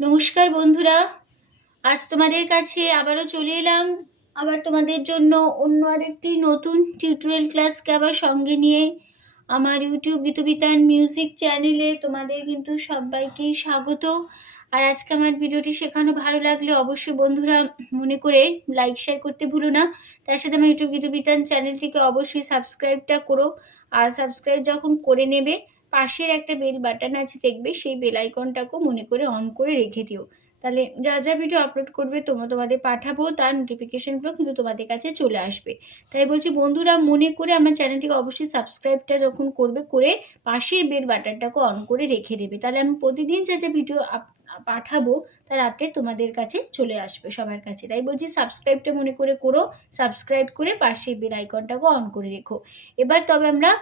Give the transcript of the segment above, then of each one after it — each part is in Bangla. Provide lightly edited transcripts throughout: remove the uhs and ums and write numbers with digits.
নমস্কার বন্ধুরা, আজ তোমাদের কাছে আবারও চলে এলাম। আবার তোমাদের জন্য অন্য আরেকটি নতুন টিউটোরিয়াল ক্লাসকে আবার সঙ্গে নিয়ে আমার ইউটিউব গীতবিতান মিউজিক চ্যানেলে তোমাদের কিন্তু সবাইকেই স্বাগত। আর আজকে আমার ভিডিওটি শেখানো ভালো লাগলে অবশ্যই বন্ধুরা মনে করে লাইক শেয়ার করতে ভুলো না। তার সাথে আমার ইউটিউব গীতবিতান চ্যানেলটিকে অবশ্যই সাবস্ক্রাইবটা করো। আর সাবস্ক্রাইব যখন করে নেবে, পাশের একটা বেল বাটন আছে দেখবে, সেই বেল আইকনটাকেও মনে করে অন করে রেখে দিও। তাহলে যা যা ভিডিও আপলোড করবে তোমাদের পাঠাবো, তার নোটিফিকেশনগুলো কিন্তু তোমাদের কাছে চলে আসবে। তাই বলছি বন্ধুরা, মনে করে আমার চ্যানেলটিকে অবশ্যই সাবস্ক্রাইবটা যখন করবে, করে পাশের বেল বাটনটাকে অন করে রেখে দেবে। তাহলে আমি প্রতিদিন যা যা ভিডিও পাঠাবো তার আপডেট তোমাদের কাছে চলে আসবে সবার কাছে। তাই বলছি সাবস্ক্রাইবটা মনে করে করো, সাবস্ক্রাইব করে পাশের বেল আইকনটাকে অন করে রেখো। এবার তবে আমরা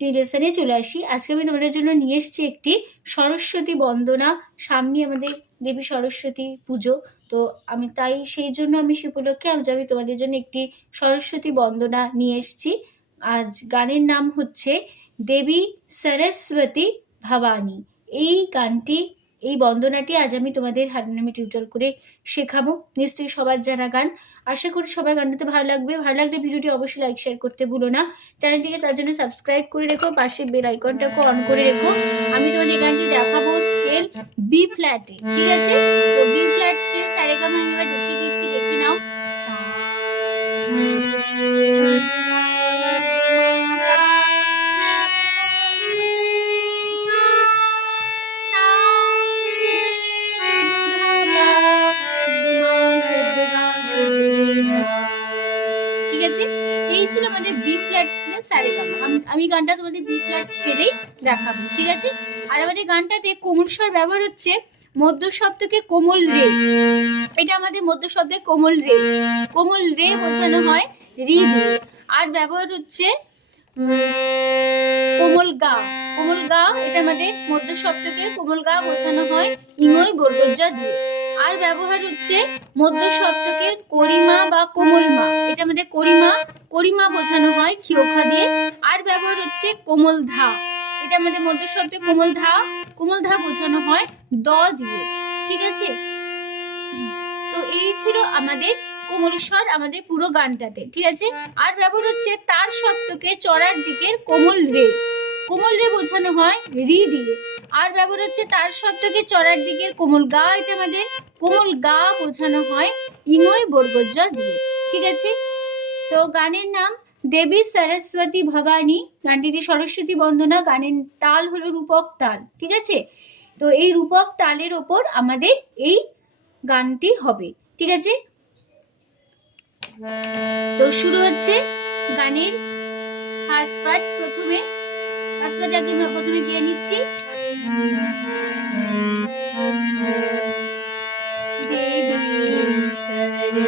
লেসনে চলে আসি। আজকে আমি তোমাদের জন্য নিয়ে এসেছি একটি সরস্বতী বন্দনা। সামনে আমাদের দেবী সরস্বতী পুজো, তো আমি তাই সেই জন্য আমি সে উপলক্ষে আমি তোমাদের জন্য একটি সরস্বতী বন্দনা নিয়ে এসেছি। আজ গানের নাম হচ্ছে দেবী সরস্বতী ভবানী। এই গানটি, এই বন্দনাটি আজ আমি তোমাদের হারমোনিয়ামে টিউটর করে শেখাবো। নিশ্চয়ই সবার জানা গান, আশা করি সবার গানটা ভালো লাগবে। ভালো লাগলে ভিডিওটি অবশ্যই লাইক শেয়ার করতে ভুলো না। চ্যানেলটিকে তার জন্য সাবস্ক্রাইব করে রেখো, পাশের বেল আইকনটাকে অন করে রেখো। আমি তোমাদের গানটি দেখাবো স্কেল বি ফ্ল্যাটে, ঠিক আছে? তো বি ফ্ল্যাট স্কেল সারেগামা আমি এবার দেখিয়ে দিচ্ছি, দেখে নাও। সা ঠিক আছে, এই ছিল আমাদের বি ফ্ল্যাট স্কেলে সারেগামা। আমি গানটা তোমাদের বি ফ্ল্যাট স্কেলেই দেখাবো, ঠিক আছে? আর আমাদের গানটাতে কোমল স্বর ব্যবহার হচ্ছে মধ্য সপ্তকে কোমল রে। এটা আমাদের মধ্য শব্দে কোমল রে, কোমল রে বোঝানো হয় রি দিয়ে। আর ব্যবহার হচ্ছে কোমল গা, কোমল গা, এটা আমাদের মধ্য সপ্তকের কোমল গা বোঝানো হয় ইঙয় বর্গজ্জা দিয়ে। আর ব্যবহার হচ্ছে মধ্য সপ্তকের করিমা বা কোমল মা, এটা আমাদের করিমা, করিমা বোঝানো হয় ক্ষিয়খা দিয়ে। আর ব্যবহার হচ্ছে কোমল ধা, এটা আমাদের মধ্য শব্দে কোমল ধা, কোমল ধা বোঝানো হয় দ দিয়ে, ঠিক আছে? তো এই ছিল আমাদের কোমল স্বর আমাদের পুরো গানটাতে, ঠিক আছে? আর ব্যবহার হচ্ছে তার সপ্তকে চড়ার দিকের কোমল রে, কোমল রে বোঝানো হয় রি দিয়ে। আর ব্যবহার হচ্ছে তার সপ্তকে চড়ার দিকের কোমল গা, এটা আমাদের কোমল গা বোঝানো হয় ইঙয় বর্গজ্জা দিয়ে, ঠিক আছে? তো গানের নাম দেবী সরস্বতী ভবানী। গানটিতে সরস্বতী বন্দনা, গানের তাল হলো রূপক তাল, ঠিক আছে? তো এই রূপক তালের ওপর আমাদের এই গানটি হবে, ঠিক আছে? তো শুরু হচ্ছে গানের ফার্স্ট পার্ট। ফার্স্ট পার্ট আগে প্রথমে গিয়ে নিচ্ছি। দেবী সরস্বতী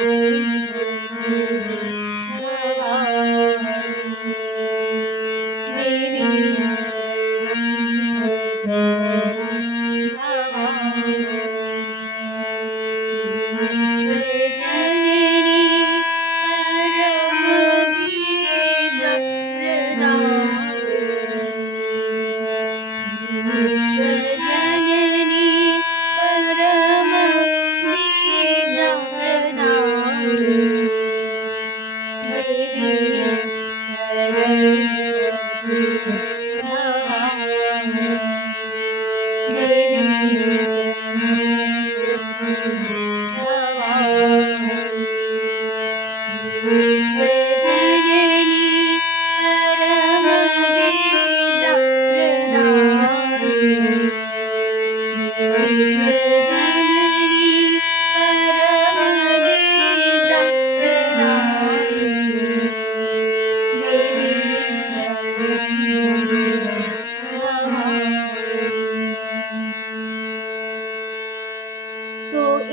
ভবানী, দেবী সরস্বতী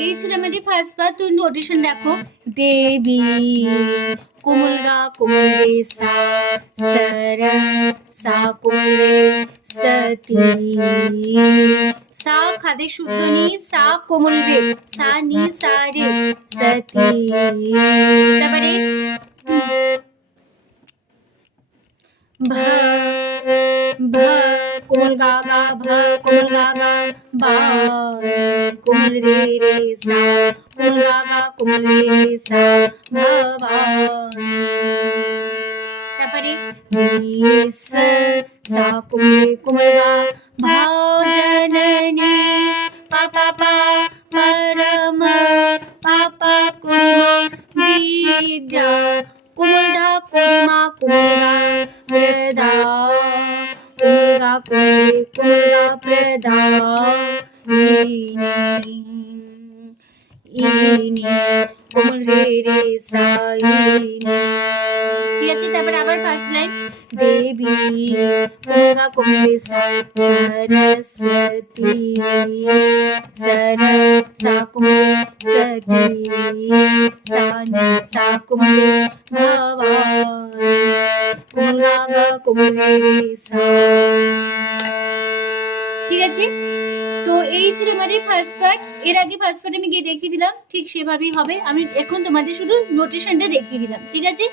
এই ছিল আমাদের ফার্স্ট পার্ট। তো নোটেশন দেখো, দেবী কোমল গা কোমল রে সা, সর সা কোমল রে সতী, সা খাদে শুদ্ধ নি, সা কোমল রে, সা নি সা রে সতী। তারপরে ভা ভা कोमल गा गा भ कोमल गा गा बा कोमल रे रे सा कोमल गा गा कोमल रे रे सा भवानी তারপরে सा कोमल गा भाव जननी पा पा पा परम पापा कुरिमा विद्या कुमुदा कुरिमा कुमुदा प्रदा कुमुदा कुमुदा प्रदा ইনি কোমল রে রে সা ইনি ঠিক আছে তারপর আবার ফার্স্ট লাইন দেবী কোমলগা কোমল রে সা সরস্বতী সর সা কোমল সতী সা নি সা কোমল ভবানী কোমলগা গা কোমল রে রে সা ঠিক আছে তো এই ছিল আমাদের ফার্স্ট পার্ট এর আগে ফার্স্ট পার্ট আমি গিয়ে দেখিয়ে দিলাম ঠিক সেভাবেই হবে আমি এখন তোমাদের শুধু নোটেশনটা দেখিয়ে দিলাম ঠিক আছে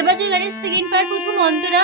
এবার যে গানের সেকেন্ড পার্ট প্রথম অন্তরা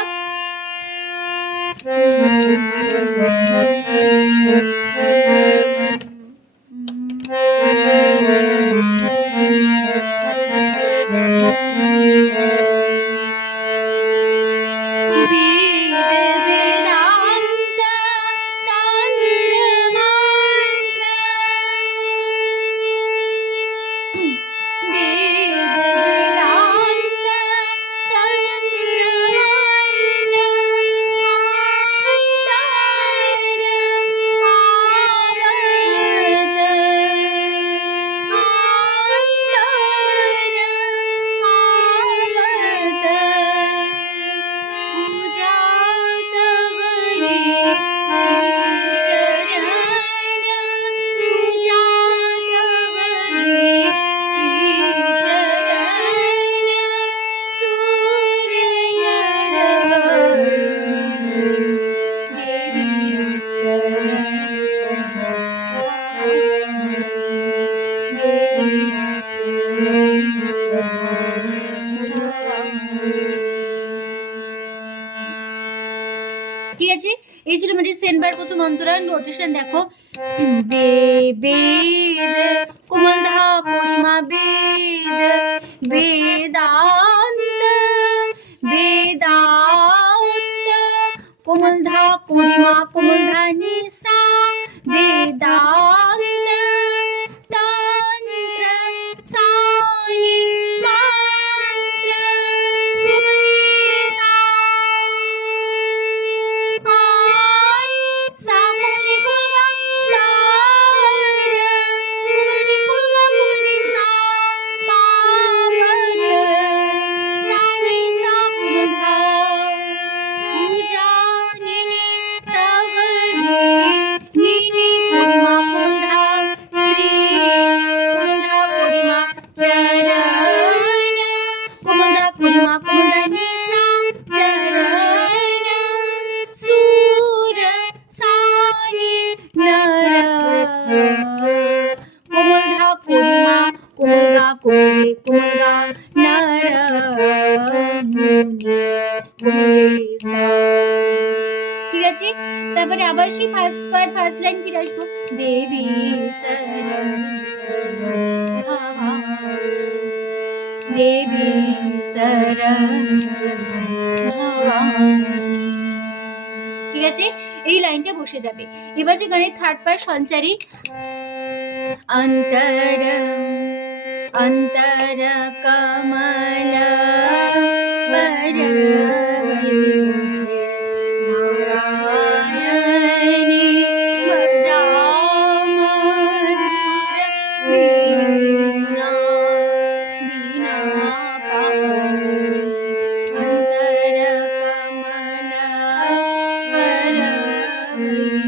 ঠিক আছে এই ছিল আমাদের সেনবার প্রথম অন্তরা নোটেশন দেখো বেদ কোমল ধা পরিমা বেদ বেদান্ত বেদান্ত কোমল ধা পরিমা কোমল ধা নিসা বেদান্ত তন্ত্র সানি মন্ত্র ঠিক আছে তারপরে আবার সেই ফার্স্ট লাইন ফিরে আসবো দেবী দেবী সরস্বতী ভবানী ঠিক আছে এই লাইনটা বসে যাবে এবার যে গানের থার্ড পার্ট সঞ্চারী अंतर कमल परवैठे नारायणी बजा मधुर वीणा वीणा पावनी अंतर कमल परवैठे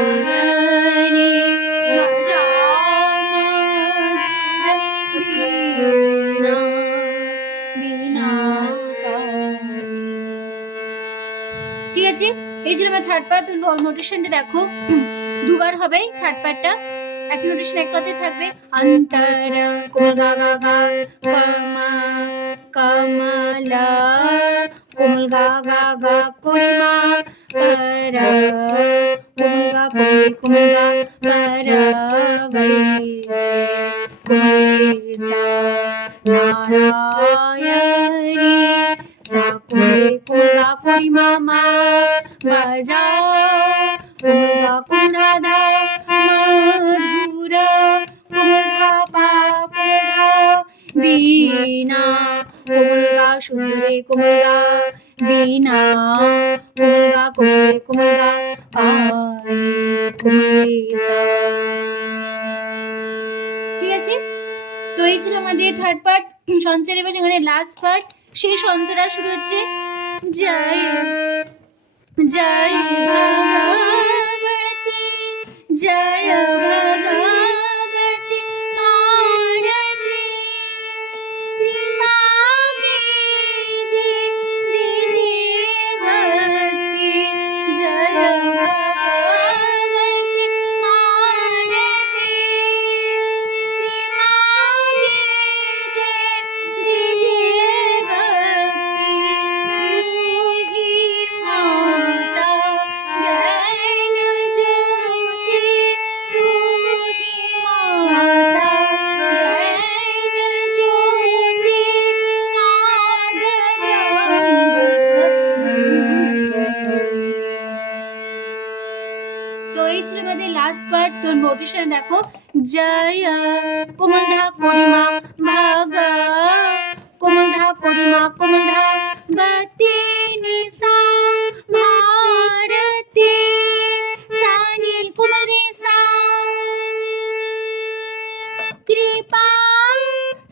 नारायणी बजा ঠিক আছে এই ছিল আমার থার্ড পার্ট নোটেশনটা দেখো দুবার হবে থার্ড পার্টটা একই নোটেশন এক কথায় থাকবে অন্তর কোমল গা গা গা কমা কমলা কোমল গা গা গা Karima para komalga komalga paravarite komalesa narayani sa komalga korimama baja komalga komadha madhura komalga pa komalga बीना कोमलगा सुंदरे कोमलगा बीना कोमलगा कोमले कोमलगा पानी कोमलेसा। ঠিক আছে, তো এই ছিল আমাদের থার্ড পার্ট সঞ্চার। এবার যেখানে লাস্ট পার্ট সেই সন্তরা শুরু হচ্ছে জয় জয় ভগবতী জয় ভগবতী भारती कृपा कीजिए दीजिए भक्ति जय भगवती भारती कृपा कीजिए दीजिए भक्ति तू ही माता ज्ञान ज्योति तू ही माता ज्ञान ज्योति नाद তো এই ছিল আমাদের লাস্ট পার্ট। তো নোটেশন দেখো জয় কোমলধা করিমা ভাগা কোমলধা করিমা কোমলধা বতী নিসা भारती सानी कुमरे सा कृपा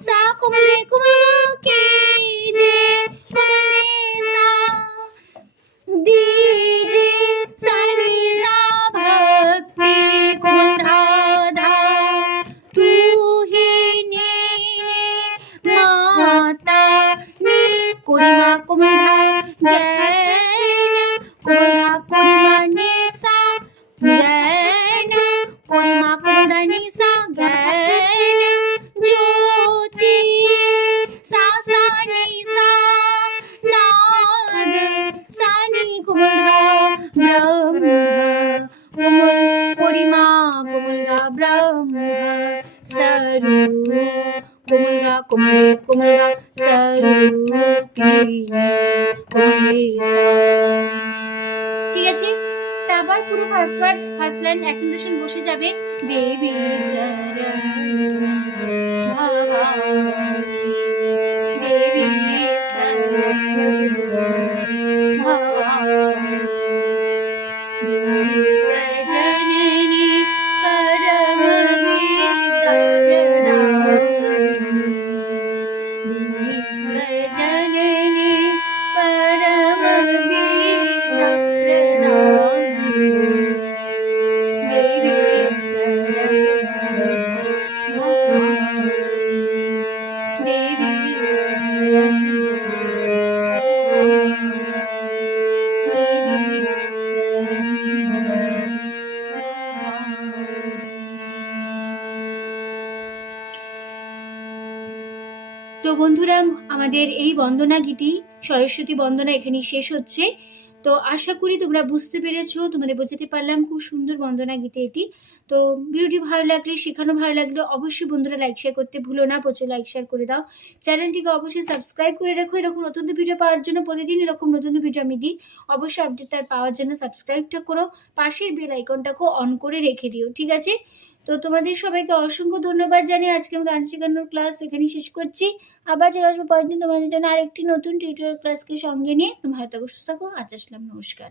सा कुमले कुमला कीजिए कुमले सा दीजिए सानी सा भक्ति कुमधा धा तू ही ने माता ने कोरिमा कुमधा ज्ञान कोरिमा कोरिमा निसा ज्ञान कोरिमा कोमधा निसा ज्ञान ज्योति सा सा निसा नाद सानी कुमधा ब्रह्म कोमल कोरिमा कोमलगा ब्रह्म स्वरूप कोमलगा कोमल कोमलगा स्वरूपिणी कोमलेसा। ঠিক আছে, তারপর পুরো ফার্স্ট লাইন অ্যাকুমুলেশন বসে যাবে দেবী সরস্বতী ভবানী দেবী সরস্বতী ভবানী সজননী পরম বিদ্যাপ্রদায়িনী সজননী परम विद्या प्रदायिनी देवी सरस्वती भवानी देवी सरस्वती देवी सरस्वती তো বন্ধুরা আমাদের এই বন্দনা গীতি সরস্বতী বন্দনা এখানেই শেষ হচ্ছে। তো আশা করি তোমরা বুঝতে পেরেছো, তোমাদের বোঝাতে পারলাম। খুব সুন্দর বন্দনা গীতি এটি। তো ভিডিওটি ভালো লাগলে, শেখানো ভালো লাগলে অবশ্যই বন্ধুরা লাইক শেয়ার করতে ভুলো না, প্রচুর লাইক শেয়ার করে দাও। চ্যানেলটিকে অবশ্যই সাবস্ক্রাইব করে রাখো এরকম নতুন ভিডিও পাওয়ার জন্য। প্রতিদিন এরকম নতুন ভিডিও আমি দিই, অবশ্যই আপডেট তার পাওয়ার জন্য সাবস্ক্রাইবটা করো, পাশের বেল আইকনটাকেও অন করে রেখে দিও, ঠিক আছে? তো তোমাদের সবাইকে অসংখ্য ধন্যবাদ জানিয়ে আজকে আমি গান শেখানোর ক্লাস এখানেই শেষ করছি। আবার চলে আসবো পরের দিন তোমাদের জন্য আরেকটি নতুন টিউটোরিয়াল ক্লাসকে সঙ্গে নিয়ে। তোমরা ভালো থাকো, সুস্থ থাকো। আজ আসলাম, নমস্কার।